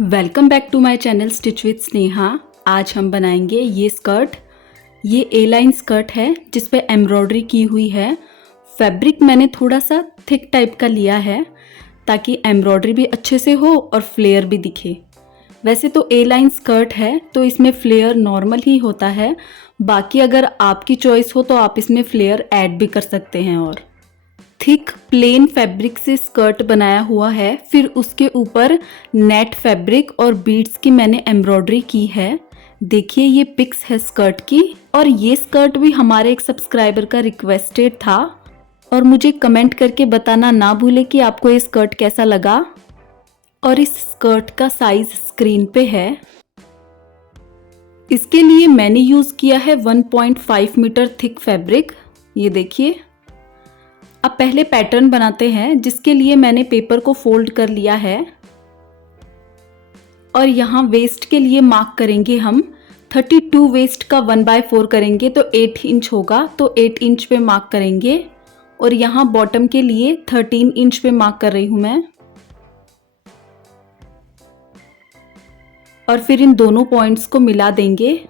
Welcome back to my channel stitch with Sneha. आज हम बनाएंगे ये स्कर्ट। ये ए लाइन स्कर्ट है जिस पे एम्ब्रॉयडरी की हुई है। फैब्रिक मैंने थोड़ा सा थिक टाइप का लिया है ताकि एम्ब्रॉयडरी भी अच्छे से हो और फ्लेयर भी दिखे। वैसे तो ए लाइन स्कर्ट है तो इसमें फ्लेयर नॉर्मल ही होता है, बाकी अगर आपकी चॉइस हो तो आप इसमें फ्लेयर ऐड भी कर सकते हैं। और थिक प्लेन फैब्रिक से स्कर्ट बनाया हुआ है, फिर उसके ऊपर नेट फैब्रिक और बीड्स की मैंने एम्ब्रॉयडरी की है। देखिए ये पिक्स है स्कर्ट की। और ये स्कर्ट भी हमारे एक सब्सक्राइबर का रिक्वेस्टेड था और मुझे कमेंट करके बताना ना भूले कि आपको ये स्कर्ट कैसा लगा। और इस स्कर्ट का साइज स्क्रीन पे है। इसके लिए मैंने यूज किया है 1.5 मीटर थिक फैब्रिक। ये देखिए। अब पहले पैटर्न बनाते हैं, जिसके लिए मैंने पेपर को फोल्ड कर लिया है और यहाँ वेस्ट के लिए मार्क करेंगे हम 32 वेस्ट का 1/4 करेंगे तो 8 इंच होगा, तो 8 इंच पे मार्क करेंगे। और यहाँ बॉटम के लिए 13 इंच पे मार्क कर रही हूँ मैं। और फिर इन दोनों पॉइंट्स को मिला देंगे।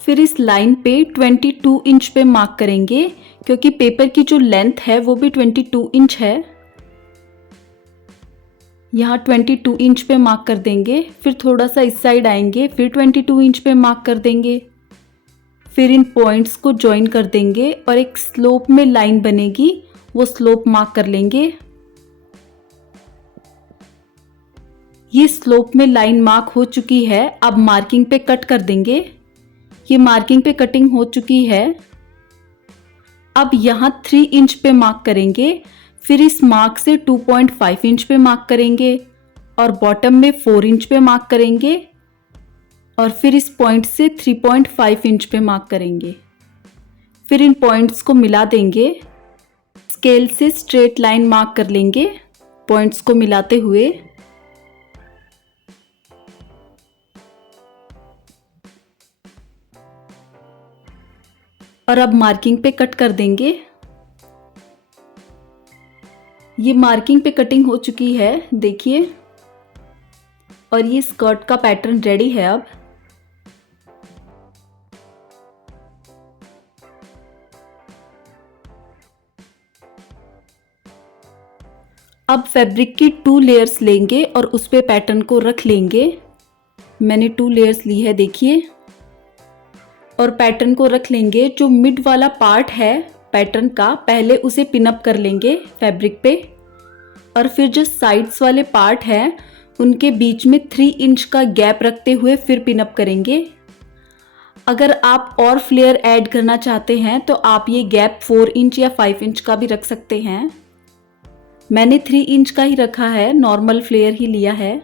फिर इस लाइन पे 22 इंच पे मार्क करेंगे, क्योंकि पेपर की जो लेंथ है वो भी 22 इंच है। यहाँ 22 इंच पे मार्क कर देंगे, फिर थोड़ा सा इस साइड आएंगे, फिर 22 इंच पे मार्क कर देंगे। फिर इन पॉइंट्स को ज्वाइन कर देंगे और एक स्लोप में लाइन बनेगी, वो स्लोप मार्क कर लेंगे। ये स्लोप में लाइन मार्क हो चुकी है। अब मार्किंग पे कट कर देंगे। ये मार्किंग पे कटिंग हो चुकी है। अब यहाँ 3 इंच पे मार्क करेंगे, फिर इस मार्क से 2.5 इंच पे मार्क करेंगे और बॉटम में 4 इंच पे मार्क करेंगे और फिर इस पॉइंट से 3.5 इंच पे मार्क करेंगे। फिर इन पॉइंट्स को मिला देंगे। स्केल से स्ट्रेट लाइन मार्क कर लेंगे पॉइंट्स को मिलाते हुए। और अब मार्किंग पे कट कर देंगे। ये मार्किंग पे कटिंग हो चुकी है, देखिए। और ये स्कर्ट का पैटर्न रेडी है। अब फैब्रिक की 2 लेयर्स लेंगे और उस पे पैटर्न को रख लेंगे। मैंने 2 लेयर्स ली है, देखिए। और पैटर्न को रख लेंगे। जो मिड वाला पार्ट है पैटर्न का, पहले उसे पिन अप कर लेंगे फैब्रिक पे। और फिर जो साइड्स वाले पार्ट है उनके बीच में 3 इंच का गैप रखते हुए फिर पिन अप करेंगे। अगर आप और फ्लेयर ऐड करना चाहते हैं तो आप ये गैप 4 इंच या 5 इंच का भी रख सकते हैं। मैंने 3 इंच का ही रखा है, नॉर्मल फ्लेयर ही लिया है।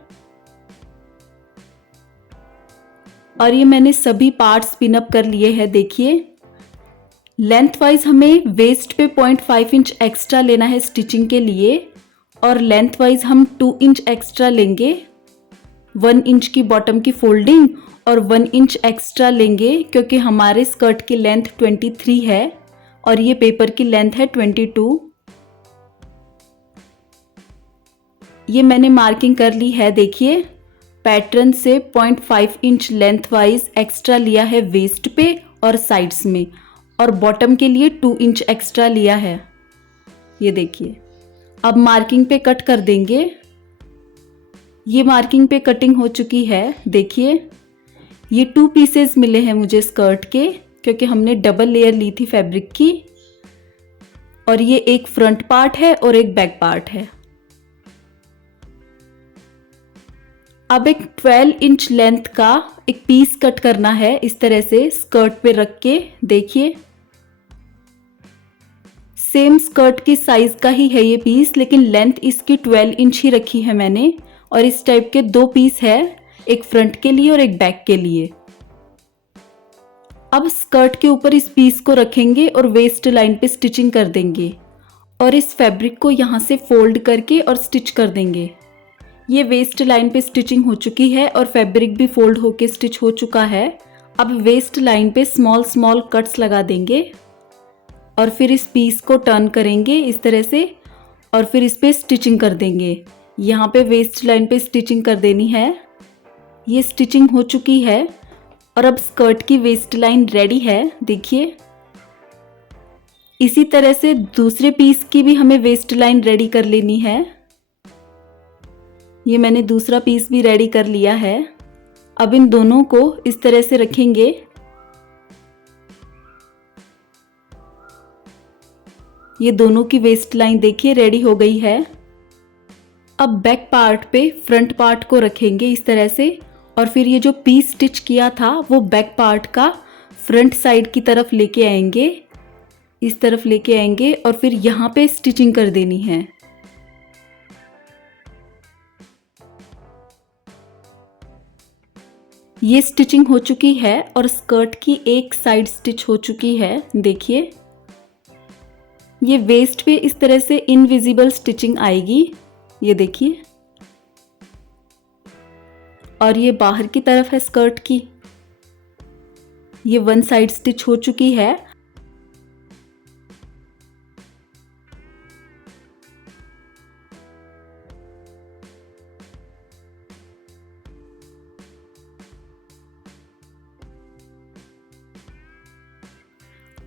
और ये मैंने सभी पार्ट्स पिन अप कर लिए हैं, देखिए। लेंथ वाइज हमें वेस्ट पे 0.5 इंच एक्स्ट्रा लेना है स्टिचिंग के लिए, और लेंथ वाइज हम 2 इंच एक्स्ट्रा लेंगे। 1 इंच की बॉटम की फोल्डिंग और 1 इंच एक्स्ट्रा लेंगे, क्योंकि हमारे स्कर्ट की लेंथ 23 है और ये पेपर की लेंथ है 22। ये मैंने मार्किंग कर ली है, देखिए। पैटर्न से 0.5 इंच लेंथ वाइज एक्स्ट्रा लिया है वेस्ट पे और साइड्स में, और बॉटम के लिए 2 इंच एक्स्ट्रा लिया है, ये देखिए। अब मार्किंग पे कट कर देंगे। ये मार्किंग पे कटिंग हो चुकी है, देखिए। ये 2 पीसेस मिले हैं मुझे स्कर्ट के, क्योंकि हमने डबल लेयर ली थी फैब्रिक की। और ये एक फ्रंट पार्ट है और एक बैक पार्ट है। अब एक 12 इंच लेंथ का एक पीस कट करना है, इस तरह से स्कर्ट पे रख के, देखिए। सेम स्कर्ट की साइज का ही है ये पीस, लेकिन लेंथ इसकी 12 इंच ही रखी है मैंने। और इस टाइप के 2 पीस है, एक फ्रंट के लिए और एक बैक के लिए। अब स्कर्ट के ऊपर इस पीस को रखेंगे और वेस्ट लाइन पे स्टिचिंग कर देंगे। और इस फैब्रिक को यहाँ से फोल्ड करके और स्टिच कर देंगे। ये वेस्ट लाइन पे स्टिचिंग हो चुकी है और फैब्रिक भी फोल्ड होके स्टिच हो चुका है। अब वेस्ट लाइन पे स्मॉल स्मॉल कट्स लगा देंगे और फिर इस पीस को टर्न करेंगे इस तरह से और फिर इस पे स्टिचिंग कर देंगे। यहाँ पे वेस्ट लाइन पे स्टिचिंग कर देनी है। ये स्टिचिंग हो चुकी है और अब स्कर्ट की वेस्ट लाइन रेडी है। देखिए इसी तरह से दूसरे पीस की भी हमें वेस्ट लाइन रेडी कर लेनी है। ये मैंने दूसरा पीस भी रेडी कर लिया है। अब इन दोनों को इस तरह से रखेंगे। ये दोनों की वेस्ट लाइन देखिए रेडी हो गई है। अब बैक पार्ट पे फ्रंट पार्ट को रखेंगे इस तरह से और फिर ये जो पीस स्टिच किया था वो बैक पार्ट का फ्रंट साइड की तरफ लेके आएंगे, इस तरफ लेके आएंगे और फिर यहाँ पे स्टिचिंग कर देनी है। ये स्टिचिंग हो चुकी है और स्कर्ट की एक साइड स्टिच हो चुकी है। देखिए ये वेस्ट पे इस तरह से इनविजिबल स्टिचिंग आएगी, ये देखिए। और ये बाहर की तरफ है स्कर्ट की, ये वन साइड स्टिच हो चुकी है।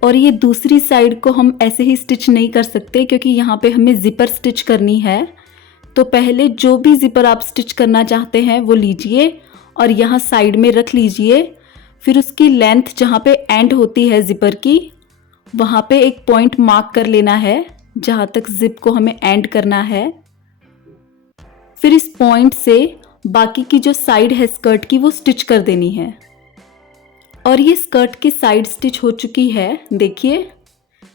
और ये दूसरी साइड को हम ऐसे ही स्टिच नहीं कर सकते क्योंकि यहाँ पे हमें जिपर स्टिच करनी है। तो पहले जो भी जिपर आप स्टिच करना चाहते हैं वो लीजिए और यहाँ साइड में रख लीजिए। फिर उसकी लेंथ जहाँ पे एंड होती है जिपर की, वहाँ पे एक पॉइंट मार्क कर लेना है जहाँ तक जिप को हमें एंड करना है। फिर इस पॉइंट से बाकी की जो साइड है स्कर्ट की वो स्टिच कर देनी है। और ये स्कर्ट की साइड स्टिच हो चुकी है। देखिए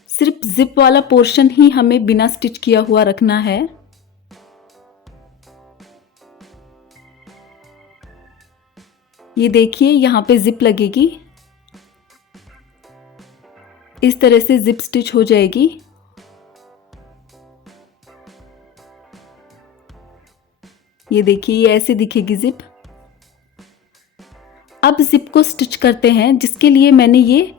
सिर्फ जिप वाला पोर्शन ही हमें बिना स्टिच किया हुआ रखना है। ये देखिए यहाँ पे जिप लगेगी, इस तरह से जिप स्टिच हो जाएगी। ये देखिए ये ऐसे दिखेगी जिप। अब जिप को स्टिच करते हैं, जिसके लिए मैंने ये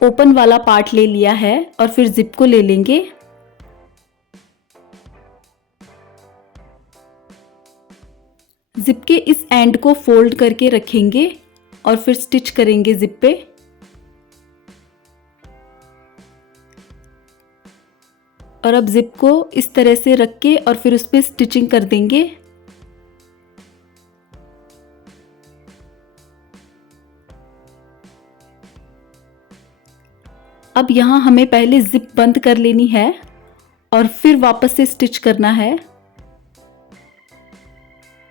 ओपन वाला पार्ट ले लिया है और फिर जिप को ले लेंगे। जिप के इस एंड को फोल्ड करके रखेंगे और फिर स्टिच करेंगे जिप पे। और अब जिप को इस तरह से रख के और फिर उस पे स्टिचिंग कर देंगे। अब यहाँ हमें पहले जिप बंद कर लेनी है और फिर वापस से स्टिच करना है।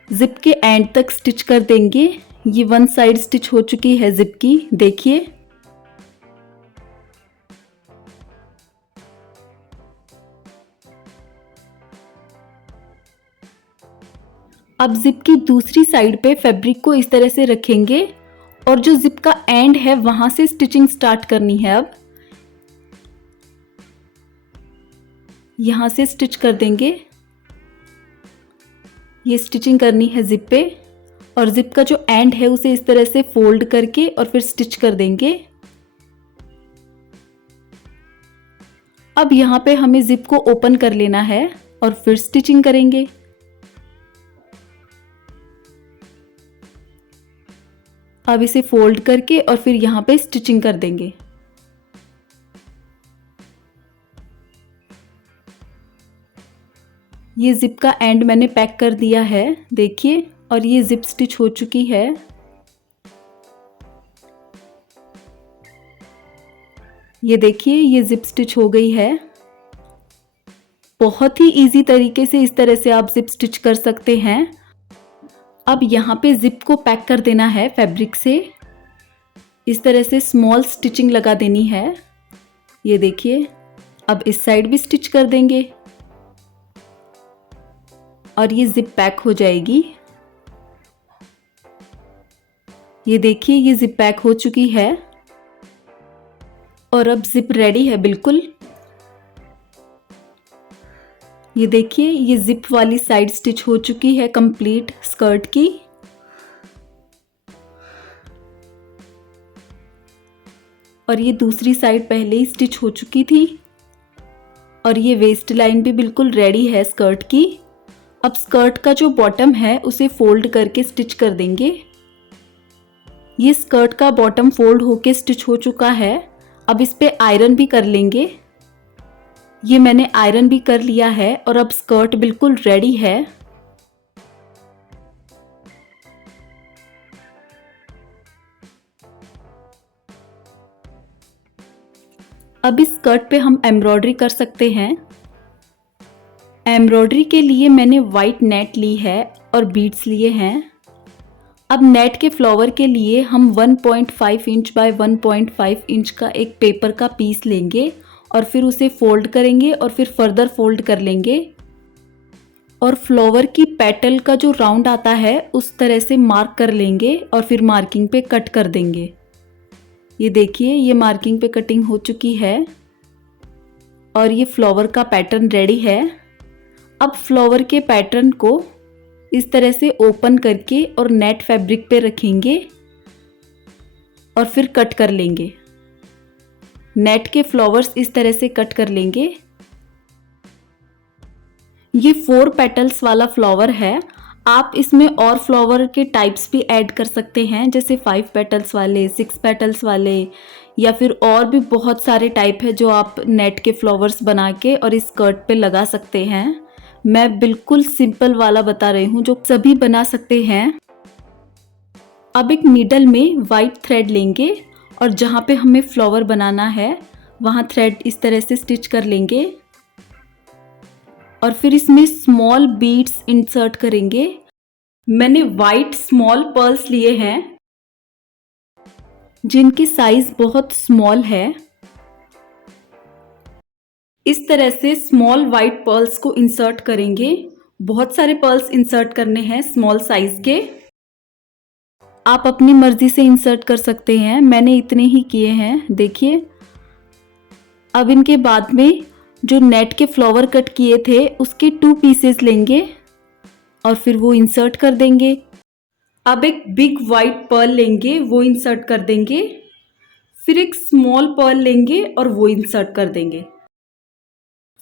जिप के एंड तक स्टिच कर देंगे। ये वन साइड स्टिच हो चुकी है जिप की, देखिए। अब जिप की दूसरी साइड पे फैब्रिक को इस तरह से रखेंगे और जो जिप का एंड है वहां से स्टिचिंग स्टार्ट करनी है। अब यहां से स्टिच कर देंगे। ये स्टिचिंग करनी है जिप पे और जिप का जो एंड है उसे इस तरह से फोल्ड करके और फिर स्टिच कर देंगे। अब यहाँ पे हमें जिप को ओपन कर लेना है और फिर स्टिचिंग करेंगे। अब इसे फोल्ड करके और फिर यहाँ पे स्टिचिंग कर देंगे। ये जिप का एंड मैंने पैक कर दिया है, देखिए। और ये जिप स्टिच हो चुकी है। ये देखिए ये जिप स्टिच हो गई है। बहुत ही इजी तरीके से इस तरह से आप जिप स्टिच कर सकते हैं। अब यहाँ पे जिप को पैक कर देना है फैब्रिक से। इस तरह से स्मॉल स्टिचिंग लगा देनी है। ये देखिए अब इस साइड भी स्टिच कर देंगे और ये जिप पैक हो जाएगी। ये देखिए ये जिप पैक हो चुकी है और अब जिप रेडी है बिल्कुल। ये देखिए ये जिप वाली साइड स्टिच हो चुकी है कंप्लीट स्कर्ट की। और ये दूसरी साइड पहले ही स्टिच हो चुकी थी और ये वेस्ट लाइन भी बिल्कुल रेडी है स्कर्ट की। अब स्कर्ट का जो बॉटम है उसे फोल्ड करके स्टिच कर देंगे। ये स्कर्ट का बॉटम फोल्ड होके स्टिच हो चुका है। अब इस पे आयरन भी कर लेंगे। ये मैंने आयरन भी कर लिया है और अब स्कर्ट बिल्कुल रेडी है। अब इस स्कर्ट पे हम एम्ब्रॉयडरी कर सकते हैं। एम्ब्रॉयडरी के लिए मैंने वाइट नेट ली है और बीड्स लिए हैं। अब नेट के फ्लावर के लिए हम 1.5 इंच बाय 1.5 इंच का एक पेपर का पीस लेंगे और फिर उसे फोल्ड करेंगे और फिर फर्दर फोल्ड कर लेंगे और फ्लावर की पेटल का जो राउंड आता है उस तरह से मार्क कर लेंगे और फिर मार्किंग पे कट कर देंगे। ये देखिए, ये मार्किंग पे कटिंग हो चुकी है और ये फ्लावर का पैटर्न रेडी है। अब फ्लावर के पैटर्न को इस तरह से ओपन करके और नेट फैब्रिक पे रखेंगे और फिर कट कर लेंगे। नेट के फ्लावर्स इस तरह से कट कर लेंगे। ये 4 पेटल्स वाला फ्लावर है। आप इसमें और फ्लावर के टाइप्स भी ऐड कर सकते हैं, जैसे 5 पेटल्स वाले, 6 पेटल्स वाले, या फिर और भी बहुत सारे टाइप है जो आप नेट के फ्लावर्स बना के और इस स्कर्ट पे लगा सकते हैं। मैं बिल्कुल सिंपल वाला बता रही हूँ जो सभी बना सकते हैं। अब एक नीडल में वाइट थ्रेड लेंगे और जहाँ पे हमें फ्लावर बनाना है वहाँ थ्रेड इस तरह से स्टिच कर लेंगे और फिर इसमें स्मॉल बीड्स इंसर्ट करेंगे। मैंने वाइट स्मॉल पर्ल्स लिए हैं जिनकी साइज बहुत स्मॉल है। इस तरह से स्मॉल वाइट पर्ल्स को इंसर्ट करेंगे। बहुत सारे पर्ल्स इंसर्ट करने हैं स्मॉल साइज के। आप अपनी मर्जी से इंसर्ट कर सकते हैं, मैंने इतने ही किए हैं, देखिए। अब इनके बाद में जो नेट के फ्लावर कट किए थे उसके 2 पीसेस लेंगे और फिर वो इंसर्ट कर देंगे। अब एक बिग वाइट पर्ल लेंगे, वो इंसर्ट कर देंगे। फिर एक स्मॉल पर्ल लेंगे और वो इंसर्ट कर देंगे।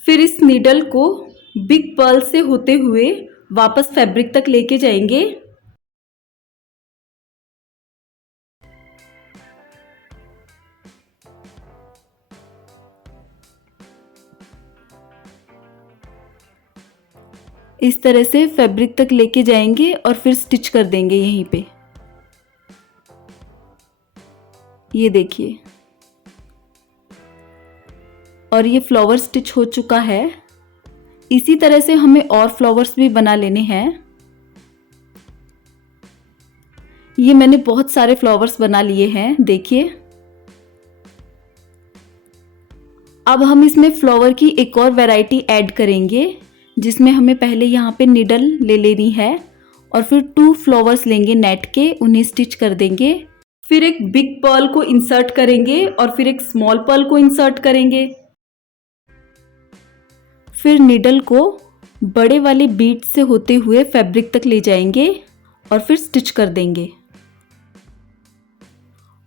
फिर इस नीडल को बिग पर्ल से होते हुए वापस फैब्रिक तक लेके जाएंगे। इस तरह से फैब्रिक तक लेके जाएंगे और फिर स्टिच कर देंगे यहीं पे। ये देखिए, और ये फ्लावर स्टिच हो चुका है। इसी तरह से हमें और फ्लावर्स भी बना लेने हैं। ये मैंने बहुत सारे फ्लावर्स बना लिए हैं, देखिए। अब हम इसमें फ्लावर की एक और वैरायटी ऐड करेंगे, जिसमें हमें पहले यहाँ पे निडल ले लेनी है और फिर 2 फ्लावर्स लेंगे नेट के, उन्हें स्टिच कर देंगे। फिर एक बिग पर्ल को इंसर्ट करेंगे और फिर एक स्मॉल पर्ल को इंसर्ट करेंगे। फिर निडल को बड़े वाले बीट से होते हुए फैब्रिक तक ले जाएंगे और फिर स्टिच कर देंगे।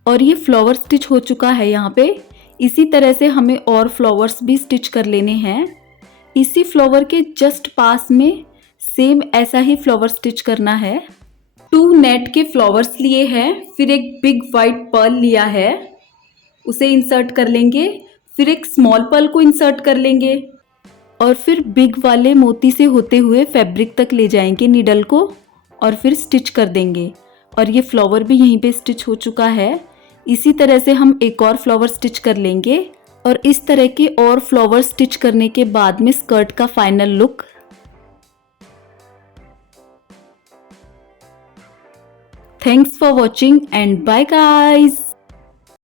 और ये फ्लावर स्टिच हो चुका है यहाँ पे। इसी तरह से हमें और फ्लावर्स भी स्टिच कर लेने हैं। इसी फ्लावर के जस्ट पास में सेम ऐसा ही फ्लावर स्टिच करना है। 2 नेट के फ्लावर्स लिए हैं, फिर एक बिग वाइट पर्ल लिया है, उसे इंसर्ट कर लेंगे। फिर एक स्मॉल पर्ल को इंसर्ट कर लेंगे और फिर बिग वाले मोती से होते हुए फैब्रिक तक ले जाएंगे निडल को और फिर स्टिच कर देंगे। और ये फ्लावर भी यहीं पे स्टिच हो चुका है। इसी तरह से हम एक और फ्लावर स्टिच कर लेंगे और इस तरह के और फ्लावर स्टिच करने के बाद में स्कर्ट का final look. Thanks for watching and bye guys.